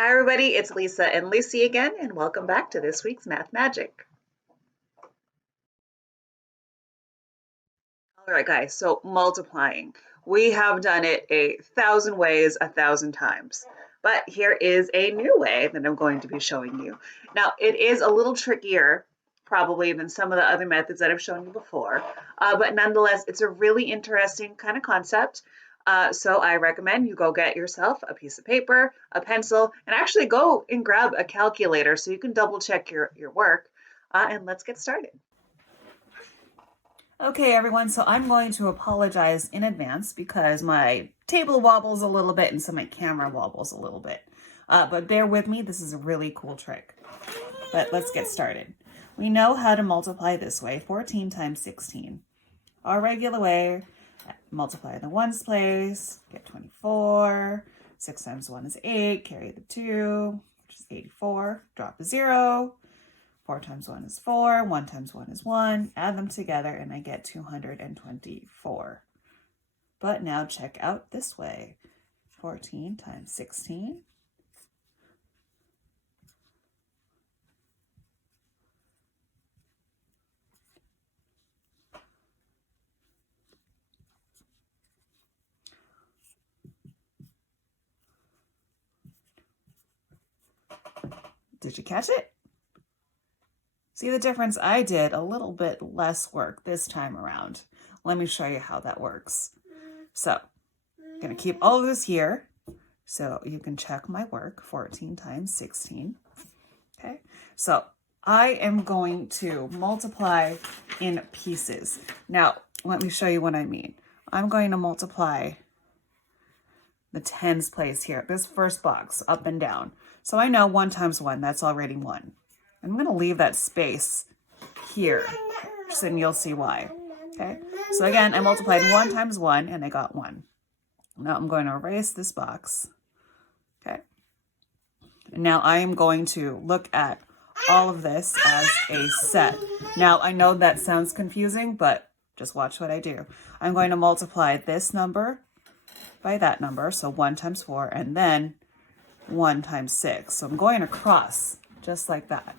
Hi everybody, it's Lisa and Lucy again, and welcome back to this week's Math Magic. All right guys, so multiplying. We have done it 1,000 ways, 1,000 times. But here is a new way that I'm going to be showing you. Now, it is a little trickier probably than some of the other methods that I've shown you before, but nonetheless, it's a really interesting kind of concept. So I recommend you go get yourself a piece of paper, a pencil, and actually go and grab a calculator so you can double check your work. And let's get started. Okay, everyone, so I'm going to apologize in advance because my table wobbles a little bit and so my camera wobbles a little bit. But bear with me, this is a really cool trick. But let's get started. We know how to multiply this way, 14 times 16. Our regular way, multiply in the ones place, get 24. 6 times 1 is 8, carry the 2, which is 84, drop a 0. 4 times 1 is 4, 1 times 1 is 1, add them together and I get 224. But now check out this way. 14 times 16. Did you catch it? See the difference? I did a little bit less work this time around. Let me show you how that works. So I'm going to keep all of this here so you can check my work, 14 times 16. Okay, so I am going to multiply in pieces. Now, let me show you what I mean. I'm going to multiply the tens place here, this first box, up and down. So I know 1 times 1, that's already 1. I'm going to leave that space here, so then you'll see why. Okay, so again, I multiplied 1 times 1, and I got 1. Now I'm going to erase this box. Okay, and now I am going to look at all of this as a set. Now, I know that sounds confusing, but just watch what I do. I'm going to multiply this number by that number, so 1 times 4, and then 1 times 6. So I'm going across, just like that.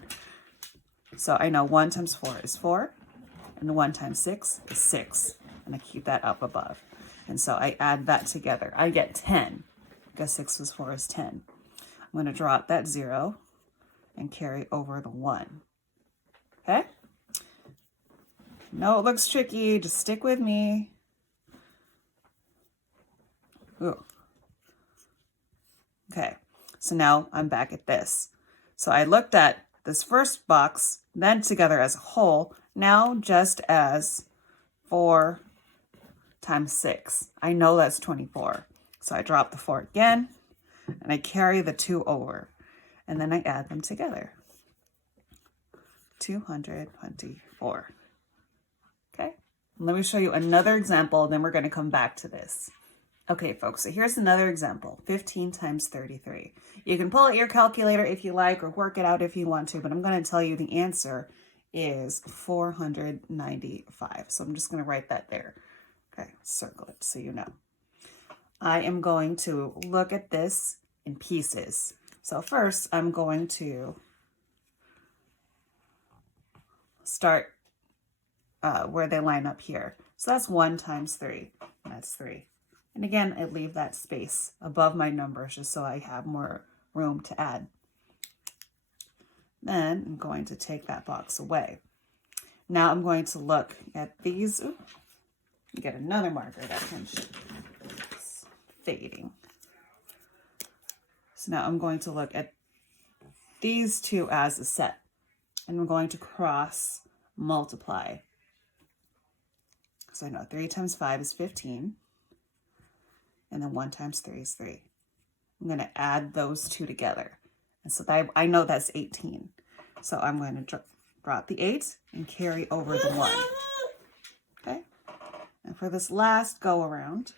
So I know 1 times 4 is 4, and 1 times 6 is 6, and I keep that up above. And so I add that together. I get 10, because 6 plus 4 is 10. I'm going to drop that 0 and carry over the 1. Okay? No, it looks tricky. Just stick with me. Ooh. Okay, so now I'm back at this. So I looked at this first box, then together as a whole, now just as 4 times 6. I know that's 24. So I drop the 4 again, and I carry the 2 over, and then I add them together. 224. Okay, let me show you another example, then we're going to come back to this. Okay, folks, so here's another example, 15 times 33. You can pull out your calculator if you like, or work it out if you want to, but I'm going to tell you the answer is 495. So I'm just going to write that there. Okay, circle it so you know. I am going to look at this in pieces. So first, I'm going to start where they line up here. So that's 1 times 3, and that's 3. And again, I leave that space above my numbers just so I have more room to add. Then I'm going to take that box away. Now I'm going to look at these. Ooh, get another marker that can it's fading. So now I'm going to look at these two as a set. And I'm going to cross multiply. So I know 3 times 5 is 15. And then 1 times 3 is 3. I'm going to add those two together. And so I know that's 18. So I'm going to drop the 8 and carry over the 1. Okay? And for this last go around,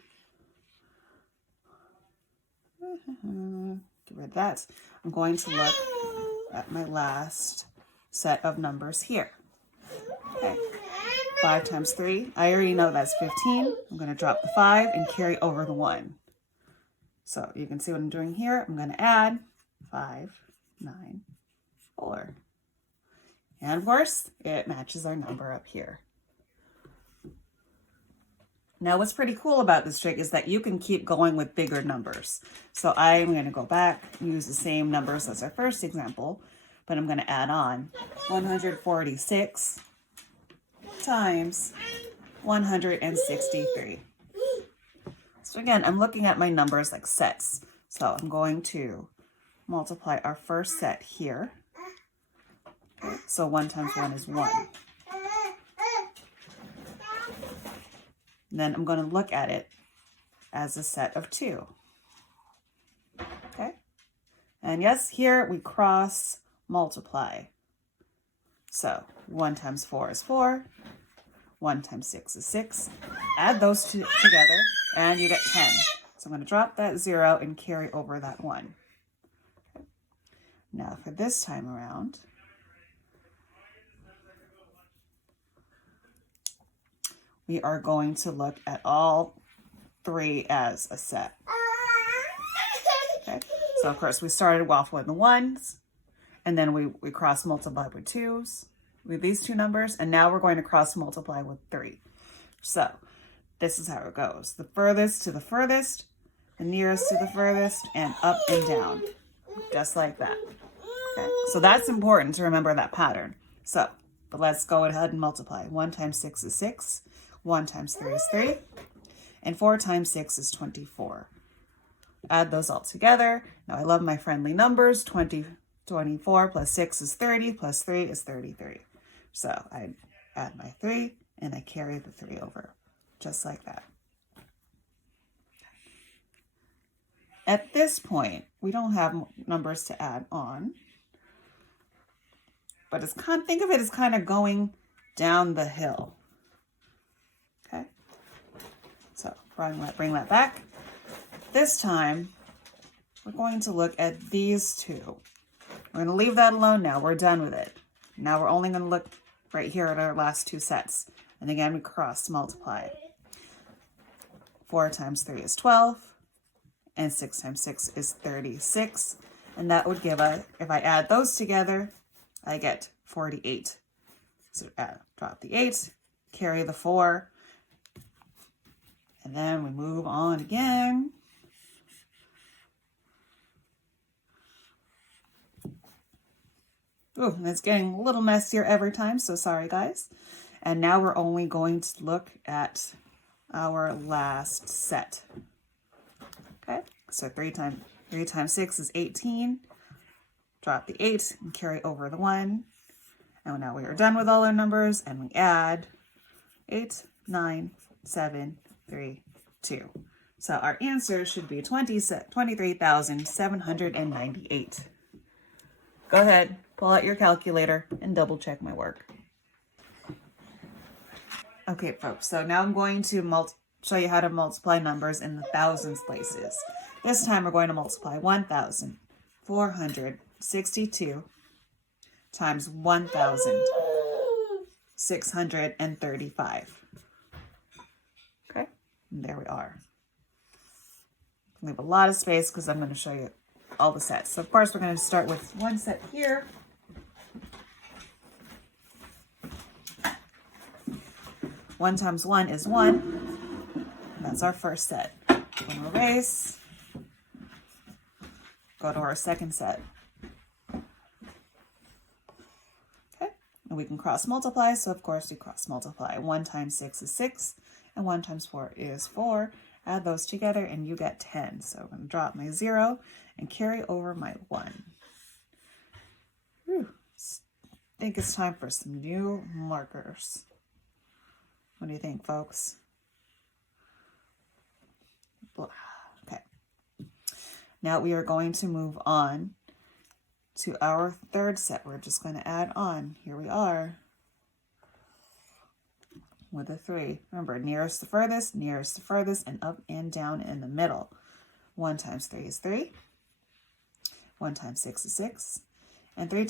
get rid of that. I'm going to look at my last set of numbers here. Okay. 5 times 3, I already know that's 15. I'm going to drop the 5 and carry over the 1. So you can see what I'm doing here. I'm going to add, 5, 9, 4. And of course, it matches our number up here. Now, what's pretty cool about this trick is that you can keep going with bigger numbers. So I'm going to go back, use the same numbers as our first example, but I'm going to add on 146 times 163. So again, I'm looking at my numbers like sets. So I'm going to multiply our first set here. Okay, so 1 times 1 is 1. And then I'm going to look at it as a set of 2. Okay. And yes, here we cross multiply. So 1 times 4 is 4. 1 times 6 is 6. Add those two together and you get 10. So I'm going to drop that 0 and carry over that 1. Okay. Now for this time around, we are going to look at all 3 as a set. Okay. So of course we started off with the 1s, and then we cross multiply with 2s with these 2 numbers, and now we're going to cross multiply with 3. So this is how it goes. The furthest to the furthest, the nearest to the furthest, and up and down, just like that. Okay. So that's important to remember that pattern. So, but let's go ahead and multiply. 1 times 6 is 6. 1 times 3 is 3. And 4 times 6 is 24. Add those all together. Now I love my friendly numbers. 24 plus 6 is 30, plus 3 is 33. So I add my 3 and I carry the 3 over, just like that. At this point, we don't have numbers to add on, but it's think of it as kind of going down the hill. Okay, so bring that back. This time, we're going to look at these 2. We're going to leave that alone now. We're done with it. Now we're only going to look right here at our last 2 sets. And again, we cross multiply. 4 times 3 is 12. And 6 times 6 is 36. And that would give us, if I add those together, I get 48. So drop the 8, carry the 4. And then we move on again. Oh, and it's getting a little messier every time, so sorry guys. And now we're only going to look at our last set. Okay, so 3 times 6 is 18. Drop the 8 and carry over the 1. And now we are done with all our numbers, and we add 8, 9, 7, 3, 2. So our answer should be 23,798. Go ahead, pull out your calculator and double check my work. Okay, folks, so now I'm going to show you how to multiply numbers in the thousands places. This time we're going to multiply 1,462 times 1,635. Okay, and there we are. Leave a lot of space because I'm going to show you all the sets. So of course we're going to start with one set here. One times 1 is 1. And that's our first set. We're going to erase. Go to our second set. Okay, and we can cross multiply. So of course we cross multiply. 1 times 6 is 6, and 1 times 4 is 4. Add those together and you get 10. So I'm going to drop my 0 and carry over my 1. Whew. I think it's time for some new markers. What do you think, folks? Okay. Now we are going to move on to our third set. We're just going to add on. Here we are with a 3. Remember, nearest to furthest, and up and down in the middle. 1 times 3 is 3. 1 times 6 is 6. And 4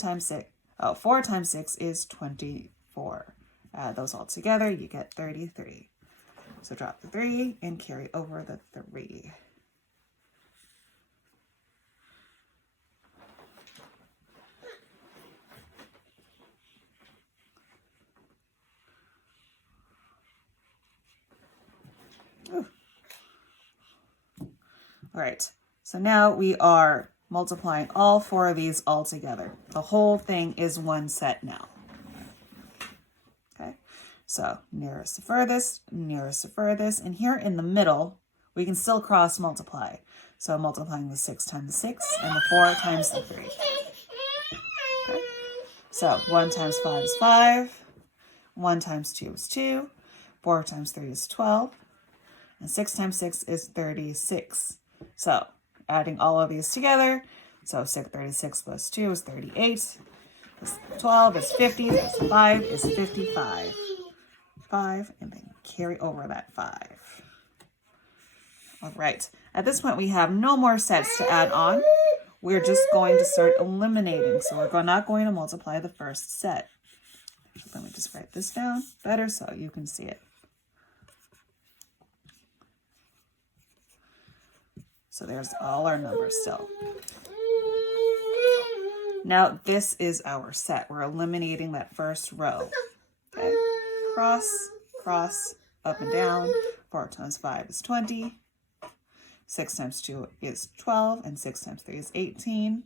times 6 is 24. Add those all together, you get 33. So drop the 3 and carry over the 3. All right, so now we are multiplying all 4 of these all together. The whole thing is one set now. Okay, so nearest to furthest, and here in the middle, we can still cross multiply. So multiplying the 6 times 6 and the 4 times the 3. Okay, so 1 times 5 is 5, 1 times 2 is 2, 4 times 3 is 12, and 6 times 6 is 36. So adding all of these together, so 36 plus 2 is 38, plus 12 is 50, plus 5 is 55. 5, and then carry over that 5. All right, at this point we have no more sets to add on. We're just going to start eliminating, so we're not going to multiply the first set. Let me just write this down better so you can see it. So there's all our numbers still. Now this is our set. We're eliminating that first row. Okay, cross, cross, up and down. 4 times 5 is 20. 6 times 2 is 12, and 6 times 3 is 18.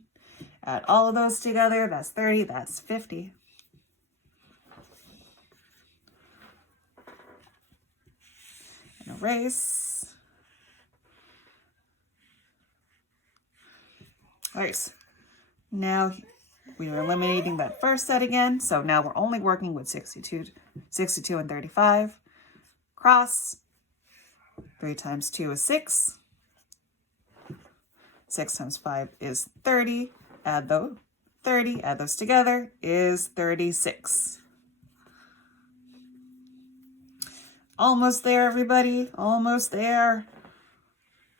Add all of those together, that's 30, that's 50. And erase. All right, now we are eliminating that first set again, so now we're only working with 62 and 35. Cross, 3 times 2 is 6. 6 times 5 is 30. Add those 30, add those together is 36. Almost there, everybody. Almost there.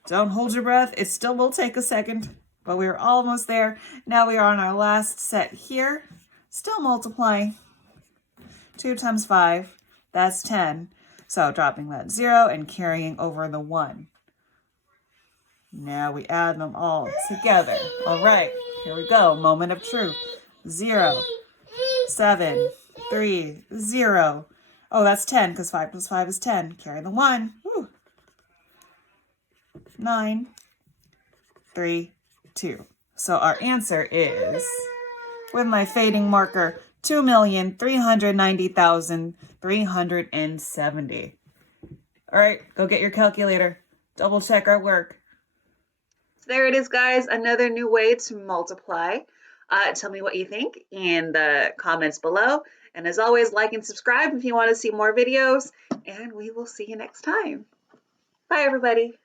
Don't hold your breath. It still will take a second, but we're almost there. Now we are on our last set here. Still multiplying. 2 times 5, that's 10. So dropping that 0 and carrying over the 1. Now we add them all together. All right, here we go. Moment of truth. 0, 7, 3, 0. Oh, that's 10 because 5 plus 5 is 10. Carry the 1. Woo. 9, 3, 2. So our answer is, with my fading marker, 2,390,370. All right, go get your calculator. Double check our work. There it is, guys. Another new way to multiply. Tell me what you think in the comments below. And as always, like and subscribe if you want to see more videos. And we will see you next time. Bye, everybody.